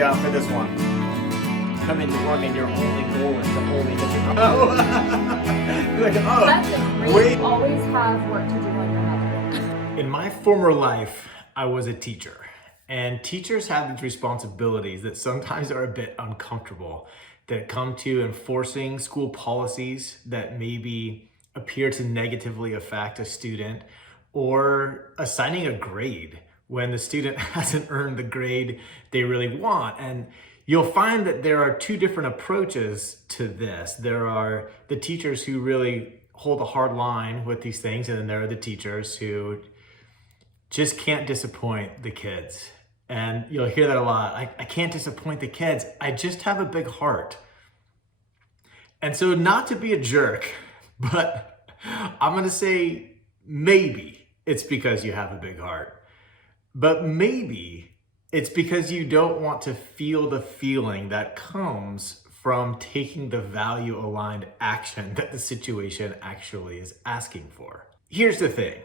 got for this one? Come into work and your only goal is to only hit your Oh. Like, oh, That's great. wait. You always have work to do on your own. In my former life, I was a teacher, and teachers have these responsibilities that sometimes are a bit uncomfortable that come to enforcing school policies that maybe appear to negatively affect a student, or assigning a grade when the student hasn't earned the grade they really want. And you'll find that there are two different approaches to this. There are the teachers who really hold a hard line with these things, and then there are the teachers who just can't disappoint the kids. And you'll hear that a lot. I can't disappoint the kids. I just have a big heart. And so, not to be a jerk, but I'm gonna say maybe it's because you have a big heart. But maybe it's because you don't want to feel the feeling that comes from taking the value-aligned action that the situation actually is asking for. Here's the thing.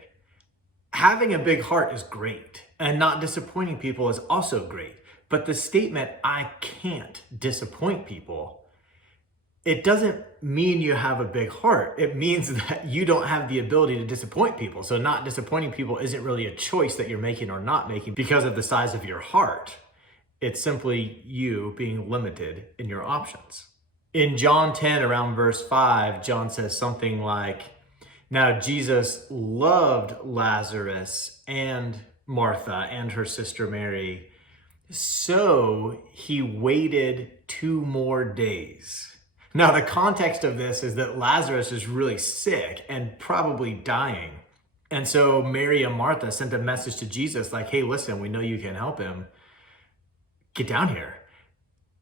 Having a big heart is great, and not disappointing people is also great. But the statement, I can't disappoint people, it doesn't mean you have a big heart. It means that you don't have the ability to disappoint people. So not disappointing people isn't really a choice that you're making or not making because of the size of your heart. It's simply you being limited in your options. In John 10, around verse 5, John says something like, now Jesus loved Lazarus and Martha and her sister Mary, so he waited 2 more days. Now, the context of this is that Lazarus is really sick and probably dying. And so Mary and Martha sent a message to Jesus like, hey, listen, we know you can help him. Get down here.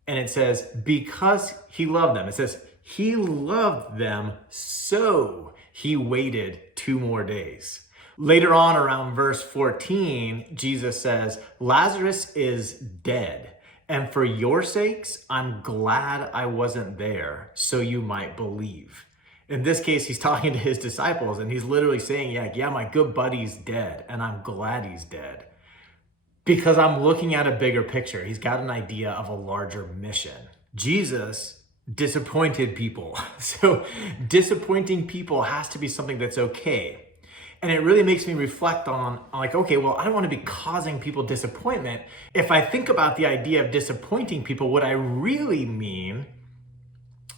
And it says, because he loved them. It says, he loved them, so he waited 2 more days. Later on, around verse 14, Jesus says, Lazarus is dead. And for your sakes, I'm glad I wasn't there so you might believe. In this case, he's talking to his disciples and he's literally saying, yeah, my good buddy's dead and I'm glad he's dead because I'm looking at a bigger picture. He's got an idea of a larger mission. Jesus disappointed people. So disappointing people has to be something that's okay. And it really makes me reflect on like, okay, well, I don't want to be causing people disappointment. If I think about the idea of disappointing people, what I really mean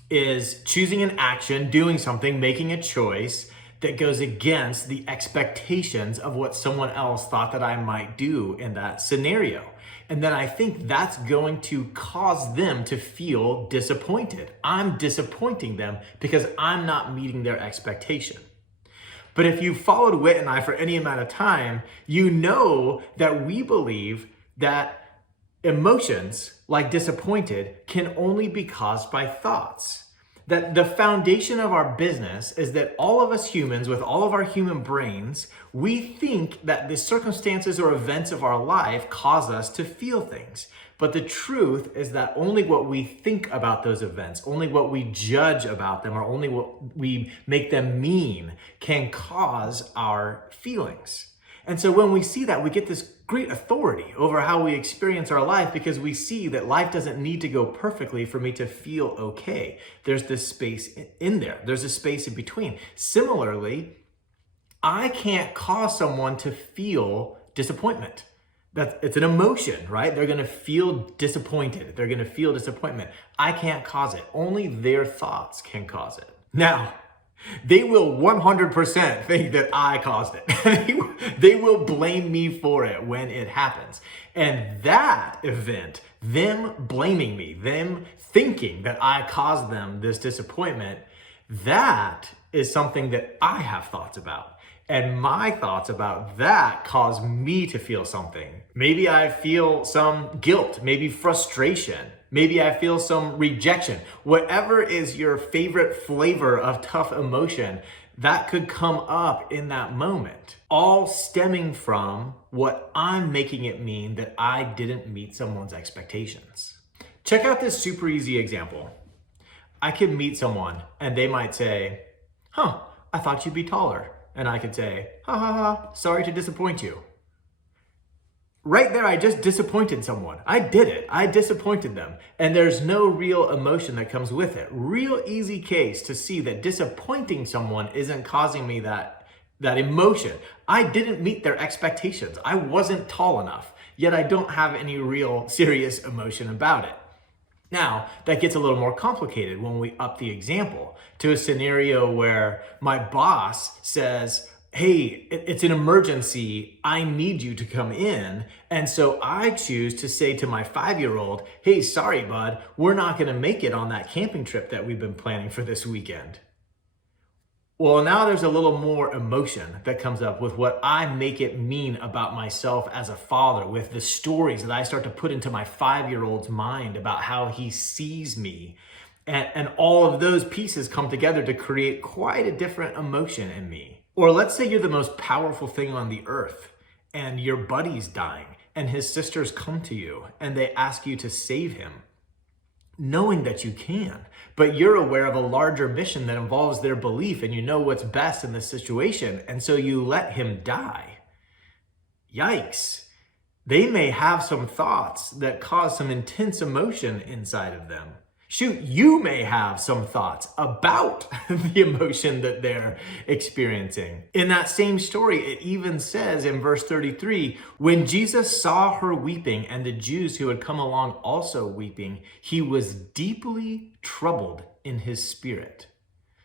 is choosing an action, doing something, making a choice that goes against the expectations of what someone else thought that I might do in that scenario. And then I think that's going to cause them to feel disappointed. I'm disappointing them because I'm not meeting their expectation. But if you followed Whit and I for any amount of time, you know that we believe that emotions like disappointed can only be caused by thoughts. That the foundation of our business is that all of us humans, with all of our human brains, we think that the circumstances or events of our life cause us to feel things. But the truth is that only what we think about those events, only what we judge about them, or only what we make them mean can cause our feelings. And so when we see that, we get this great authority over how we experience our life because we see that life doesn't need to go perfectly for me to feel okay. There's this space in there. There's a space in between. Similarly, I can't cause someone to feel disappointment. It's an emotion, right? They're gonna feel disappointed. They're gonna feel disappointment. I can't cause it. Only their thoughts can cause it. Now, they will 100% think that I caused it. They will blame me for it when it happens. And that event, them blaming me, them thinking that I caused them this disappointment, that is something that I have thoughts about. And my thoughts about that cause me to feel something. Maybe I feel some guilt, maybe frustration, maybe I feel some rejection. Whatever is your favorite flavor of tough emotion, that could come up in that moment. All stemming from what I'm making it mean that I didn't meet someone's expectations. Check out this super easy example. I could meet someone and they might say, I thought you'd be taller. And I could say, ha ha ha, sorry to disappoint you. right there, I just disappointed someone. I did it. I disappointed them. And there's no real emotion that comes with it. Real easy case to see that disappointing someone isn't causing me that emotion. I didn't meet their expectations. I wasn't tall enough, yet I don't have any real serious emotion about it. Now, that gets a little more complicated when we up the example to a scenario where my boss says, hey, it's an emergency, I need you to come in. And so I choose to say to my 5-year-old, hey, sorry, bud, we're not gonna make it on that camping trip that we've been planning for this weekend. Well, now there's a little more emotion that comes up with what I make it mean about myself as a father, with the stories that I start to put into my 5-year-old's mind about how he sees me. And all of those pieces come together to create quite a different emotion in me. Or let's say you're the most powerful thing on the earth and your buddy's dying and his sisters come to you and they ask you to save him, knowing that you can, but you're aware of a larger mission that involves their belief and you know what's best in the situation, and so you let him die. Yikes. They may have some thoughts that cause some intense emotion inside of them. Shoot, you may have some thoughts about the emotion that they're experiencing. In that same story, it even says in verse 33, when Jesus saw her weeping and the Jews who had come along also weeping, he was deeply troubled in his spirit.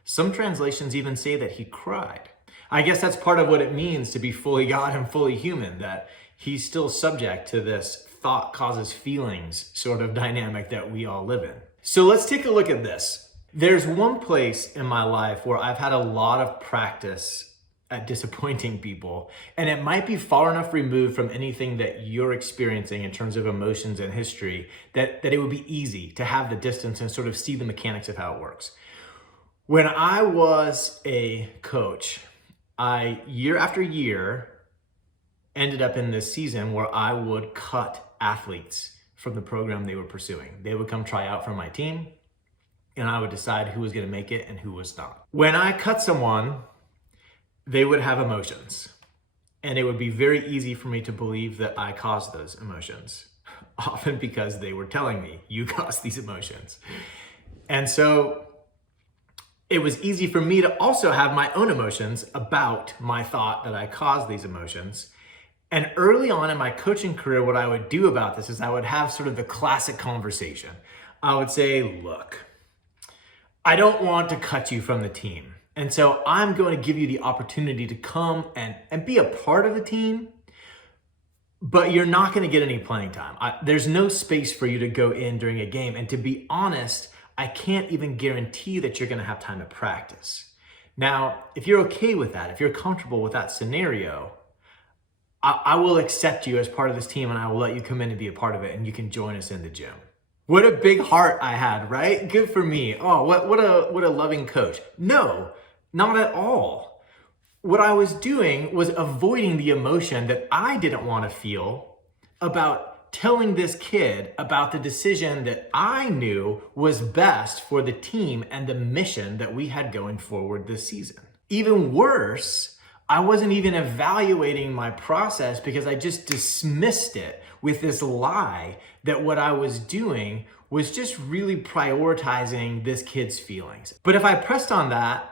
Some translations even say that he cried. I guess that's part of what it means to be fully God and fully human, that he's still subject to this thought causes feelings sort of dynamic that we all live in. So let's take a look at this. There's one place in my life where I've had a lot of practice at disappointing people, and it might be far enough removed from anything that you're experiencing in terms of emotions and history that it would be easy to have the distance and sort of see the mechanics of how it works. When I was a coach, I, year after year, ended up in this season where I would cut athletes from the program they were pursuing. They would come try out for my team, and I would decide who was gonna make it and who was not. When I cut someone, they would have emotions, and it would be very easy for me to believe that I caused those emotions, often because they were telling me, you caused these emotions. And so it was easy for me to also have my own emotions about my thought that I caused these emotions. And early on in my coaching career, what I would do about this is I would have sort of the classic conversation. I would say, look, I don't want to cut you from the team. And so I'm going to give you the opportunity to come and be a part of the team, but you're not going to get any playing time. There's no space for you to go in during a game. And to be honest, I can't even guarantee that you're going to have time to practice. Now, if you're okay with that, if you're comfortable with that scenario, I will accept you as part of this team and I will let you come in and be a part of it and you can join us in the gym. What a big heart I had, right? Good for me. Oh, what a loving coach. No, not at all. What I was doing was avoiding the emotion that I didn't want to feel about telling this kid about the decision that I knew was best for the team and the mission that we had going forward this season. Even worse, I wasn't even evaluating my process because I just dismissed it with this lie that what I was doing was just really prioritizing this kid's feelings. But if I pressed on that,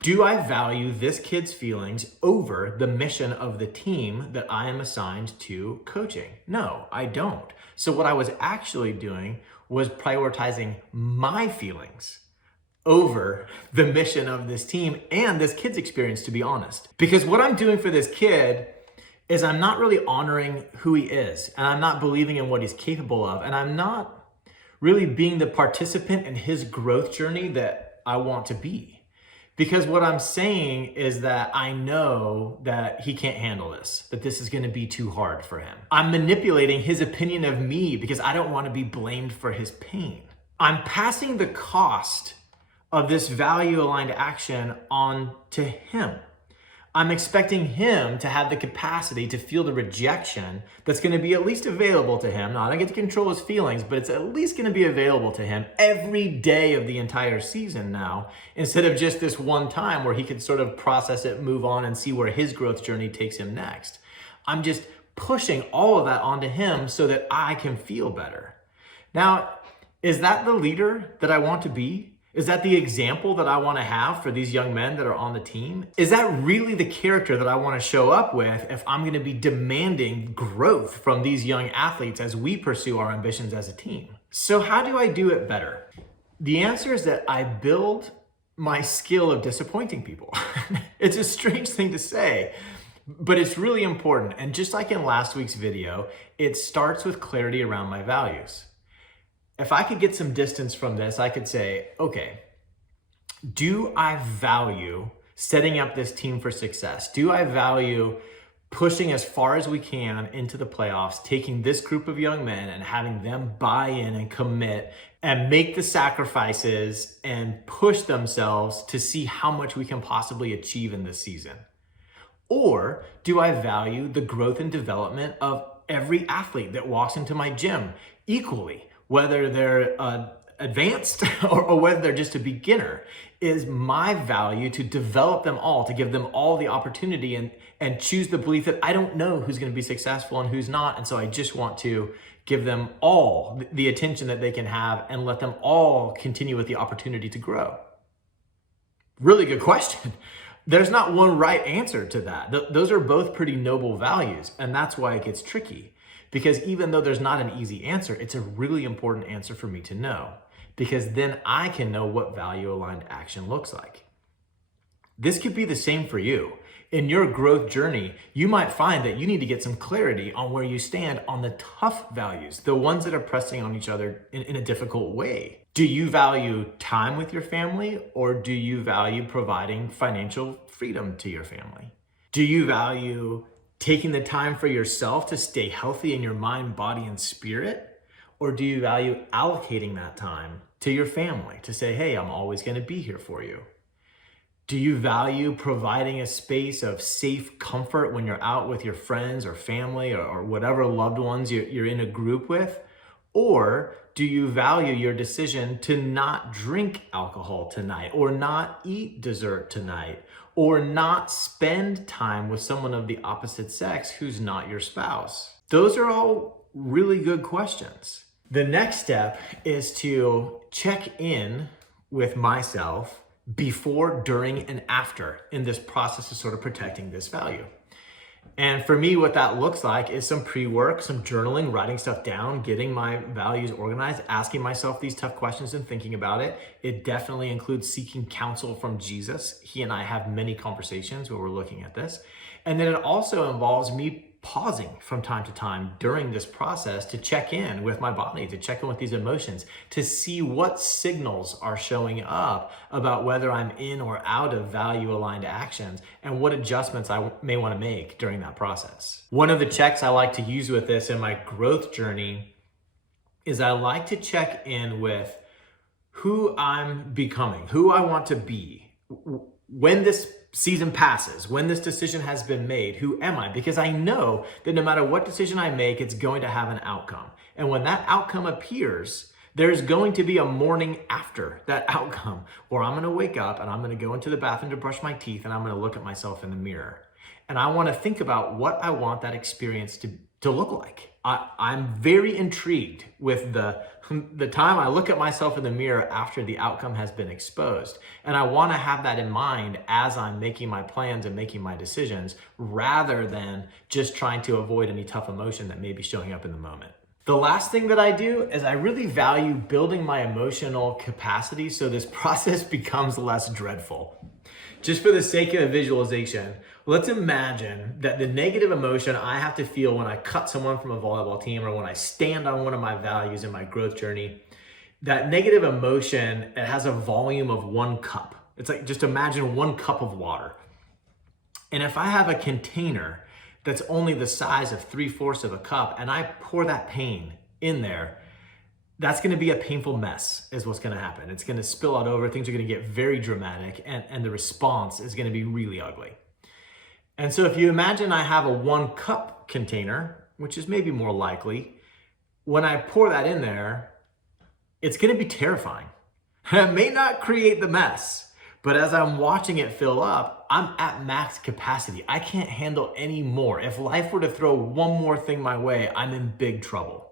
do I value this kid's feelings over the mission of the team that I am assigned to coaching? No, I don't. So what I was actually doing was prioritizing my feelings over the mission of this team and this kid's experience, to be honest. Because what I'm doing for this kid is I'm not really honoring who he is, and I'm not believing in what he's capable of, and I'm not really being the participant in his growth journey that I want to be. Because what I'm saying is that I know that he can't handle this, that this is going to be too hard for him. I'm manipulating his opinion of me because I don't want to be blamed for his pain. I'm passing the cost of this value-aligned action on to him. I'm expecting him to have the capacity to feel the rejection that's going to be at least available to him. Now, I don't get to control his feelings, but it's at least going to be available to him every day of the entire season now, instead of just this one time where he could sort of process it, move on, and see where his growth journey takes him next. I'm just pushing all of that onto him so that I can feel better. Now, is that the leader that I want to be? Is that the example that I want to have for these young men that are on the team? Is that really the character that I want to show up with if I'm going to be demanding growth from these young athletes as we pursue our ambitions as a team? So how do I do it better? The answer is that I build my skill of disappointing people. It's a strange thing to say, but it's really important. And just like in last week's video, it starts with clarity around my values. If I could get some distance from this, I could say, okay, do I value setting up this team for success? Do I value pushing as far as we can into the playoffs, taking this group of young men and having them buy in and commit and make the sacrifices and push themselves to see how much we can possibly achieve in this season? Or do I value the growth and development of every athlete that walks into my gym equally? Whether they're advanced or whether they're just a beginner, is my value to develop them all, to give them all the opportunity and choose the belief that I don't know who's going to be successful and who's not. And so I just want to give them all the attention that they can have and let them all continue with the opportunity to grow. Really good question. There's not one right answer to that. Those are both pretty noble values, and that's why it gets tricky. Because even though there's not an easy answer, it's a really important answer for me to know, because then I can know what value-aligned action looks like. This could be the same for you. In your growth journey, you might find that you need to get some clarity on where you stand on the tough values, the ones that are pressing on each other in a difficult way. Do you value time with your family, or do you value providing financial freedom to your family? Do you value taking the time for yourself to stay healthy in your mind, body, and spirit? Or do you value allocating that time to your family to say, hey, I'm always going to be here for you? Do you value providing a space of safe comfort when you're out with your friends or family or whatever loved ones you're in a group with? Or do you value your decision to not drink alcohol tonight, or not eat dessert tonight, or not spend time with someone of the opposite sex who's not your spouse? Those are all really good questions. The next step is to check in with myself before, during, and after in this process of sort of protecting this value. And for me, what that looks like is some pre-work, some journaling, writing stuff down, getting my values organized, asking myself these tough questions and thinking about it. It definitely includes seeking counsel from Jesus. He and I have many conversations where we're looking at this. And then it also involves me pausing from time to time during this process to check in with my body, to check in with these emotions, to see what signals are showing up about whether I'm in or out of value-aligned actions and what adjustments I may want to make during that process. One of the checks I like to use with this in my growth journey is I like to check in with who I'm becoming, who I want to be. When this season passes, when this decision has been made, who am I? Because I know that no matter what decision I make, it's going to have an outcome. And when that outcome appears, there's going to be a morning after that outcome, or I'm going to wake up and I'm going to go into the bathroom to brush my teeth and I'm going to look at myself in the mirror. And I want to think about what I want that experience to look like. I'm very intrigued with the time I look at myself in the mirror after the outcome has been exposed. And I want to have that in mind as I'm making my plans and making my decisions, rather than just trying to avoid any tough emotion that may be showing up in the moment. The last thing that I do is I really value building my emotional capacity so this process becomes less dreadful. Just for the sake of visualization, let's imagine that the negative emotion I have to feel when I cut someone from a volleyball team, or when I stand on one of my values in my growth journey, that negative emotion, it has a volume of 1 cup. It's like, just imagine 1 cup of water. And if I have a container that's only the size of 3/4 of a cup and I pour that pain in there, that's going to be a painful mess is what's going to happen. It's going to spill out over. Things are going to get very dramatic, and the response is going to be really ugly. And so if you imagine I have a 1 cup container, which is maybe more likely, when I pour that in there, it's going to be terrifying. It may not create the mess, but as I'm watching it fill up, I'm at max capacity. I can't handle any more. If life were to throw one more thing my way, I'm in big trouble.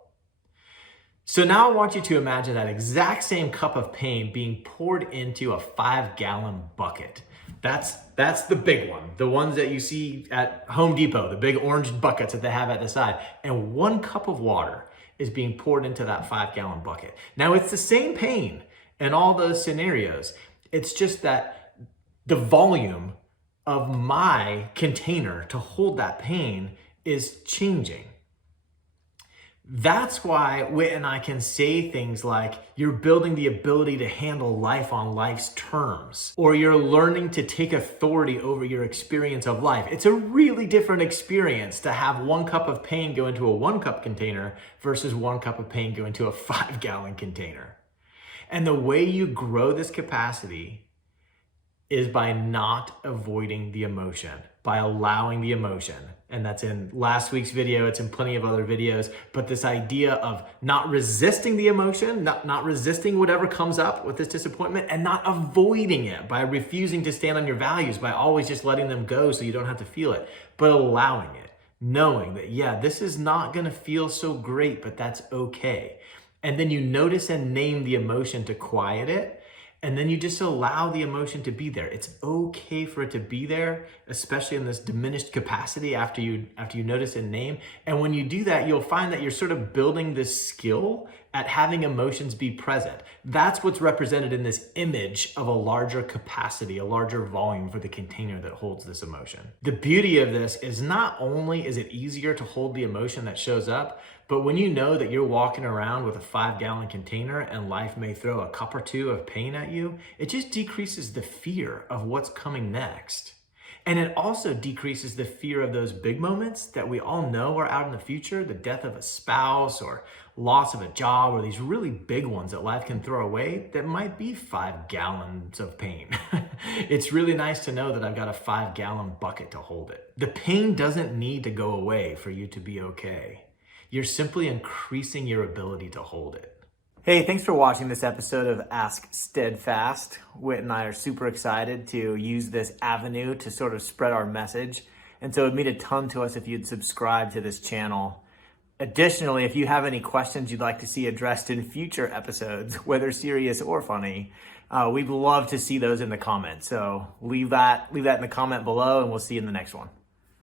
So now I want you to imagine that exact same cup of pain being poured into a 5-gallon bucket. That's the big one, the ones that you see at Home Depot, the big orange buckets that they have at the side. And 1 cup of water is being poured into that 5-gallon bucket. Now it's the same pain in all those scenarios. It's just that the volume of my container to hold that pain is changing. That's why Whit and I can say things like, you're building the ability to handle life on life's terms, or you're learning to take authority over your experience of life. It's a really different experience to have 1 cup of pain go into a 1-cup container versus 1 cup of pain go into a 5-gallon container. And the way you grow this capacity is by not avoiding the emotion, by allowing the emotion. And that's in last week's video, it's in plenty of other videos, but this idea of not resisting the emotion, not resisting whatever comes up with this disappointment, and not avoiding it by refusing to stand on your values, by always just letting them go so you don't have to feel it, but allowing it, knowing that, yeah, this is not gonna feel so great, but that's okay. And then you notice and name the emotion to quiet it. And then you just allow the emotion to be there. It's okay for it to be there, especially in this diminished capacity after you notice and name. And when you do that, you'll find that you're sort of building this skill at having emotions be present. That's what's represented in this image of a larger capacity, a larger volume for the container that holds this emotion. The beauty of this is not only is it easier to hold the emotion that shows up, but when you know that you're walking around with a 5-gallon container and life may throw a cup or 2 of pain at you, it just decreases the fear of what's coming next. And it also decreases the fear of those big moments that we all know are out in the future, the death of a spouse or loss of a job, or these really big ones that life can throw away that might be 5 gallons of pain. It's really nice to know that I've got a 5-gallon bucket to hold it. The pain doesn't need to go away for you to be okay. You're simply increasing your ability to hold it. Hey, thanks for watching this episode of Ask Steadfast. Whit and I are super excited to use this avenue to sort of spread our message. And so it'd mean a ton to us if you'd subscribe to this channel. Additionally, if you have any questions you'd like to see addressed in future episodes, whether serious or funny, we'd love to see those in the comments. So leave that in the comment below, and we'll see you in the next one.